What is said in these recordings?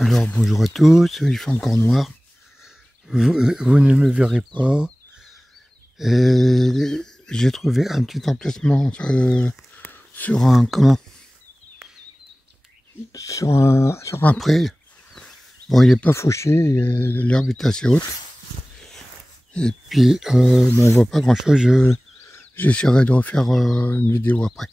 Alors bonjour à tous, il fait encore noir, vous ne me verrez pas, et j'ai trouvé un petit emplacement sur un sur un pré. Bon, il n'est pas fauché, l'herbe est assez haute, et puis bon, on voit pas grand chose, j'essaierai de refaire une vidéo après.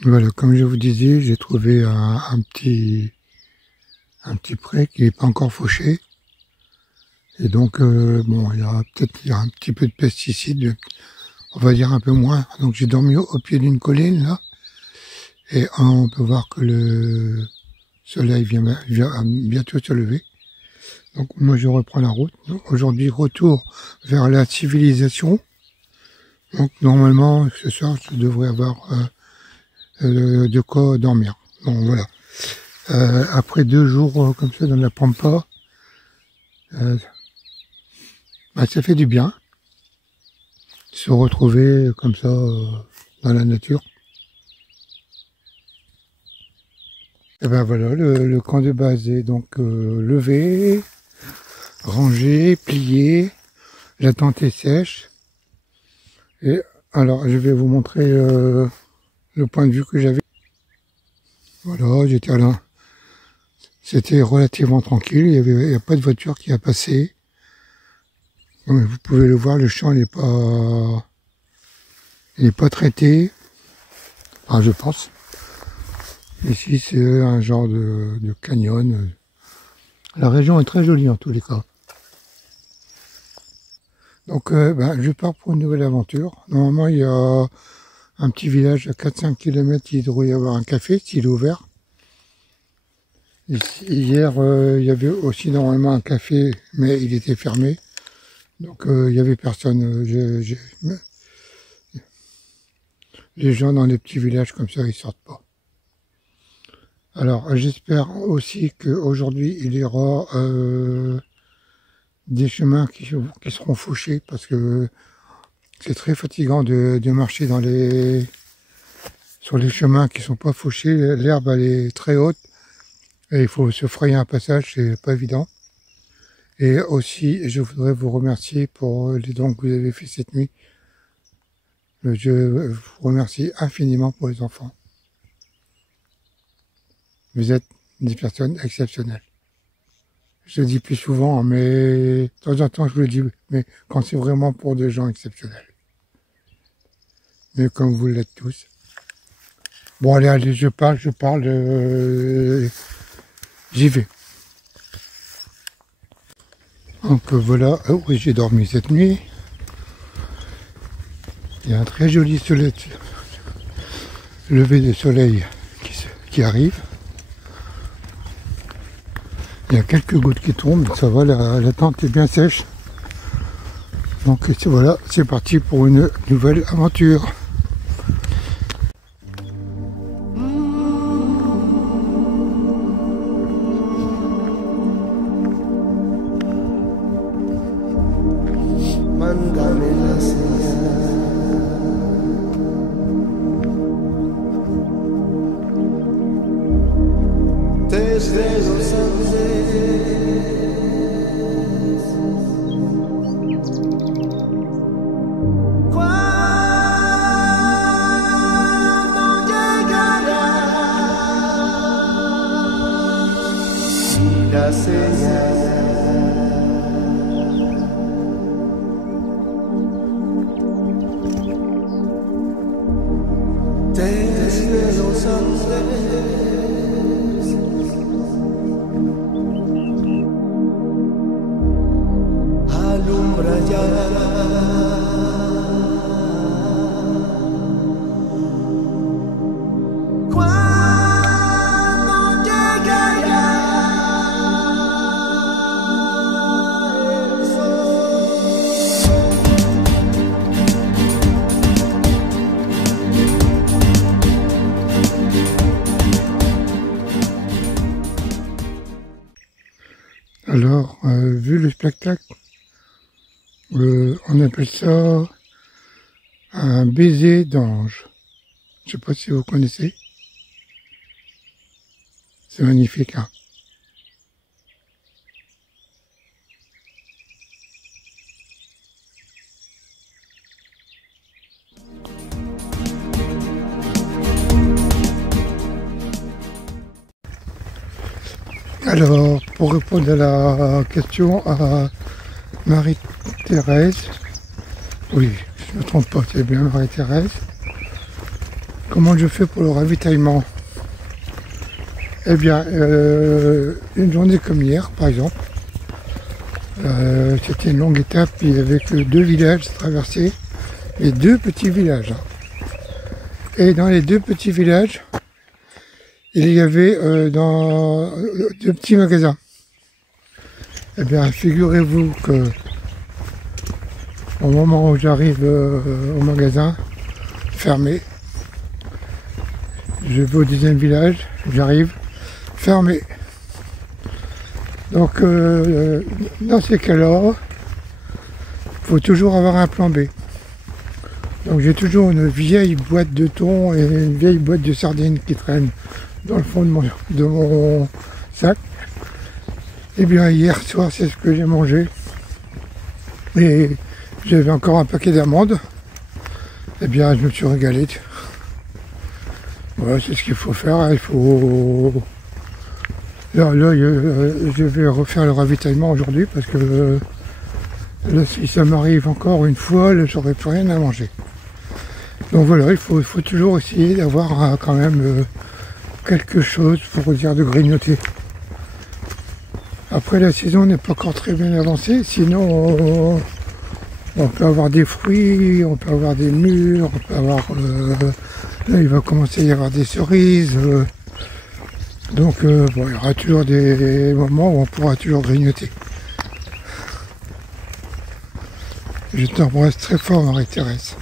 Voilà, comme je vous disais, j'ai trouvé un petit pré qui n'est pas encore fauché. Et donc, bon, il y a peut-être un petit peu de pesticides, on va dire un peu moins. Donc j'ai dormi au pied d'une colline, là, et on peut voir que le soleil vient bientôt se lever. Donc moi je reprends la route. Aujourd'hui, retour vers la civilisation. Donc normalement, ce soir, je devrais avoir de quoi dormir. Bon, voilà. Après 2 jours comme ça dans la pampa, bah, ça fait du bien. Se retrouver comme ça dans la nature. Et ben voilà, le camp de base est donc levé, rangé, plié, la tente est sèche. Et alors je vais vous montrer le point de vue que j'avais. Voilà, j'étais là. C'était relativement tranquille, il n'y a pas de voiture qui a passé. Comme vous pouvez le voir, le champ n'est pas traité, enfin, je pense. Ici c'est un genre de canyon. La région est très jolie en tous les cas. Donc ben, je pars pour une nouvelle aventure. Normalement il y a un petit village à 4-5 km, il devrait y avoir un café s'il est ouvert. Hier il y avait aussi normalement un café, mais il était fermé. Donc il n'y avait personne. Les gens dans les petits villages comme ça, ils sortent pas. Alors j'espère aussi qu'aujourd'hui il y aura des chemins qui seront fauchés, parce que c'est très fatigant de marcher sur les chemins qui sont pas fauchés. L'herbe elle est très haute et il faut se frayer un passage, c'est pas évident. Et aussi je voudrais vous remercier pour les dons que vous avez fait cette nuit. Je vous remercie infiniment pour les enfants. Vous êtes des personnes exceptionnelles. Je le dis plus souvent, mais de temps en temps je le dis, mais quand c'est vraiment pour des gens exceptionnels. Mais comme vous l'êtes tous. Bon allez, je parle, j'y vais. Donc voilà, oui, j'ai dormi cette nuit. Il y a un très joli lever de soleil qui arrive. Il y a quelques gouttes qui tombent, ça va, la tente est bien sèche. Donc voilà, c'est parti pour une nouvelle aventure. Desde los Andes cuando llegará la señal desde los Andes. Alumbra ya cuando llegará el sol. Alors, vu le spectacle, on appelle ça un baiser d'ange. Je sais pas si vous connaissez. C'est magnifique, hein. Alors, pour répondre à la question à Marie-Thérèse, oui, je ne me trompe pas, c'est bien Marie-Thérèse. Comment je fais pour le ravitaillement? Eh bien, une journée comme hier, par exemple, c'était une longue étape, il n'y avait que 2 villages traversés, et 2 petits villages. Et dans les 2 petits villages, il y avait 2 petits magasins. Eh bien, figurez-vous que au moment où j'arrive au magasin, fermé, je vais au 10e village, j'arrive, fermé. Donc, dans ces cas-là, il faut toujours avoir un plan B. Donc j'ai toujours une vieille boîte de thon et une vieille boîte de sardines qui traînent dans le fond de mon sac. Et bien hier soir, c'est ce que j'ai mangé. Et j'avais encore un paquet d'amandes. Et bien je me suis régalé. Voilà, c'est ce qu'il faut faire. Il faut... Là, je vais refaire le ravitaillement aujourd'hui parce que là, si ça m'arrive encore une fois, là, j'aurai plus rien à manger. Donc voilà, il faut toujours essayer d'avoir quand même quelque chose pour dire de grignoter. Après, la saison n'est pas encore très bien avancée, sinon on peut avoir des fruits, on peut avoir des mûres, on peut avoir... là, il va commencer à y avoir des cerises. Donc bon, il y aura toujours des moments où on pourra toujours grignoter. Je t'embrasse très fort, Marie-Thérèse.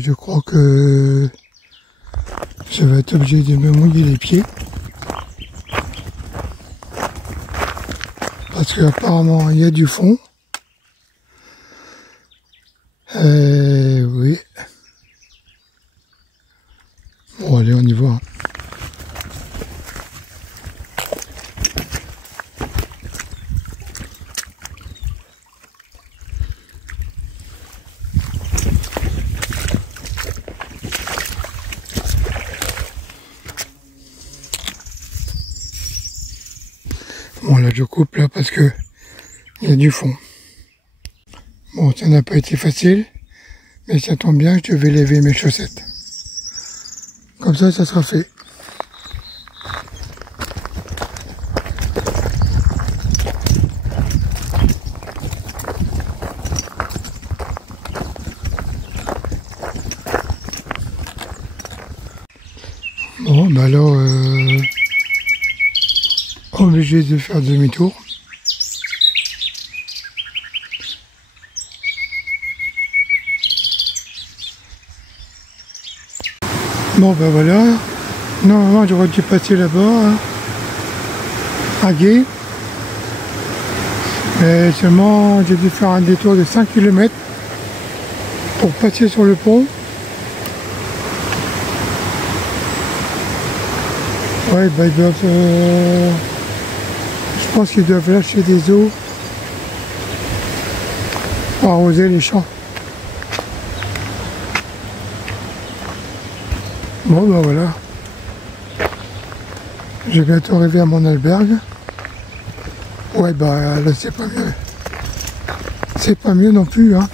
je crois que je vais être obligé de me mouiller les pieds. Parce qu'apparemment il y a du fond. Oui. Bon allez, on y va. Bon là je coupe là parce que il y a du fond. Bon, ça n'a pas été facile, mais ça tombe bien, je vais laver mes chaussettes. Comme ça sera fait. Bon, bah alors, obligé de faire demi-tour. Bon ben voilà, normalement j'aurais dû passer là-bas, hein, à Gué, mais seulement j'ai dû faire un détour de 5 km pour passer sur le pont. Ouais, ben ils doivent, je pense qu'ils doivent lâcher des eaux pour arroser les champs. Bon ben voilà, je vais bientôt arriver à mon albergue. Ouais bah là c'est pas mieux. C'est pas mieux non plus hein.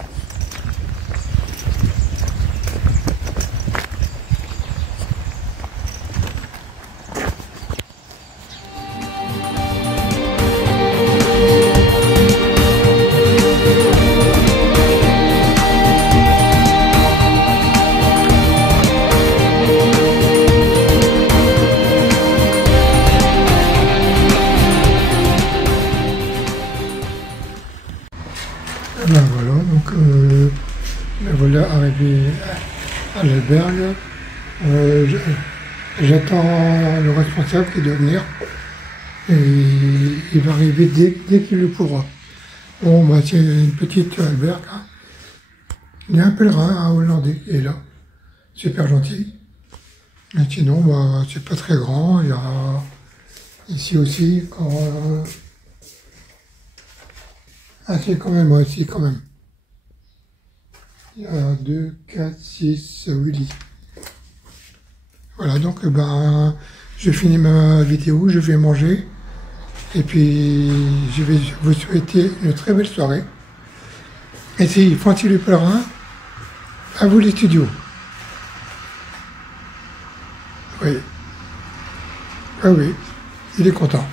Ben voilà, donc me voilà arrivé à l'albergue. J'attends le responsable qui doit venir et il va arriver dès qu'il le pourra. Bon, bah, c'est une petite albergue. Hein. Il y a un pèlerin hollandais qui est là, super gentil. Et sinon, bah, c'est pas très grand. Il y a ici aussi quand. Ah, c'est quand même, aussi quand même. Il y a 2, 4, 6, 8 lits. Voilà, donc ben, je finis ma vidéo, je vais manger. Et puis, je vais vous souhaiter une très belle soirée. Et c'est Francis le Pèlerin, à vous les studios. Oui. Ah oui, il est content.